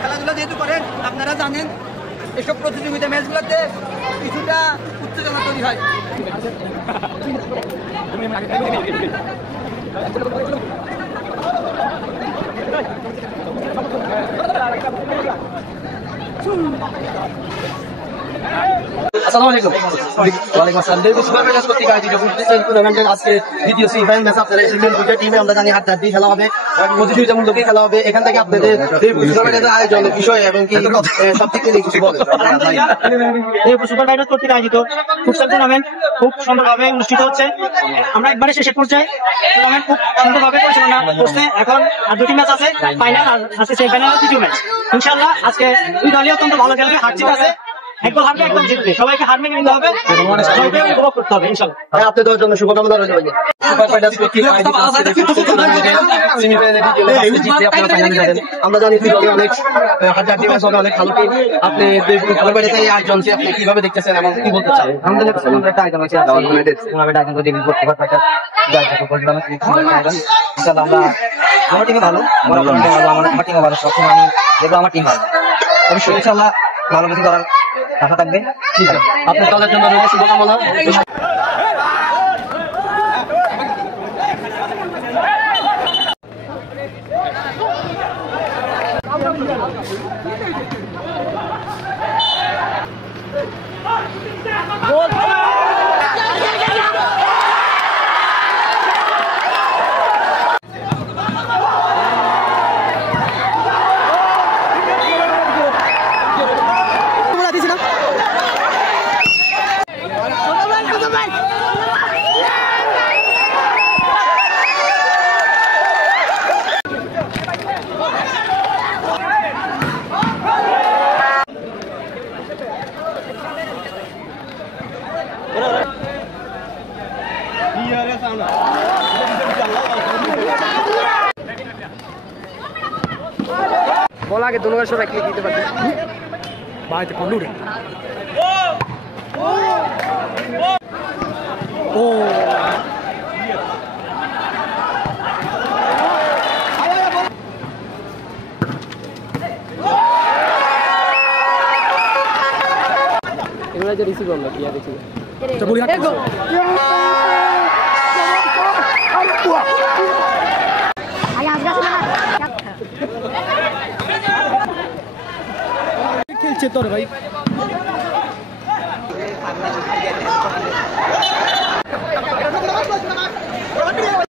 খেলাধুলা যেহেতু করেন আপনারা জানেন এসব প্রতিযোগিতা ম্যাচগুলোতে কিছুটা উত্তেজনা তৈরি হয়। আসসালামু আলাইকুম। ওয়ালাইকুম আসসালাম। দেবী সুপার ব্যাটার্স কর্তৃক আয়োজিত টুর্নামেন্টের আজকে দ্বিতীয় সেমিফাইনাল ম্যাচ আপনারা এসেছেন। দুইটা টিমে আমরা জানি হাড্ডাহাড্ডি খেলা হবে, প্রতিযোগিতামূলকই খেলা হবে। এখান থেকে আপনাদের দেবী সুপার ব্যাটার্সের আয়োজনের বিষয় এবং কি সব দিক থেকে কিছু বলেন। দেবী সুপার ব্যাটার্স কর্তৃক আয়োজিত ফুটসাল টুর্নামেন্ট খুব সুন্দরভাবে অনুষ্ঠিত হচ্ছে। আমরা একবারে শেষের পর্যায়ে টুর্নামেন্ট খুব সুন্দরভাবে পরিচালনা করছে। এখন আর দুটি ম্যাচ আছে, ফাইনাল আর আছে সেমিফাইনাল, তৃতীয় ম্যাচ। ইনশাআল্লাহ আজকে দুই দলই অত্যন্ত ভালো খেলবে, হার জিত আছে। একদল হারবে, একদল জিতবে। সবাইকে হার মেনে নিতে হবে, উপভোগ করতে হবে ইনশাআল্লাহ। আপনাদের জন্য শুভকামনা রইল। সুপার ব্যাটার্স কর্তৃক আয়োজিত সেমিফাইনালে জিতে আপনারা ফাইনালে যাবেন। আমরা জানি দুই অনেক হাড্ডাহাড্ডি ম্যাচ হবে, অনেক ভালো টিম। আপনি সুপার ব্যাটার্সের এই আয়োজনকে আপনি কিভাবে দেখতেছেন এবং কি বলতে চান? আলহামদুলিল্লাহ সুন্দর একটা আয়োজন হয়েছে। টুর্নামেন্ট আয়োজন করে দেবী কর্তৃপক্ষ ইনশাআল্লাহ আমরা আমার টিমে ভালো, আমার টিমও ভালো। সবসময় আমি দেখবো আমার টিম ভালো, অবশ্যই ইনশাআল্লাহ ভালো কিছু করার আশা থাকবে। ঠিক আছে, আপনার দলের জন্য রইল শুভকামনা। বল আগে দুনো সবাই ক্লিক দিতে পারবে। বাড়িতে পড়লু রে। ও এগুলো যে রিসিভ করলো কি আর রিসিভ তো বলি না খেলছে তোর ভাই।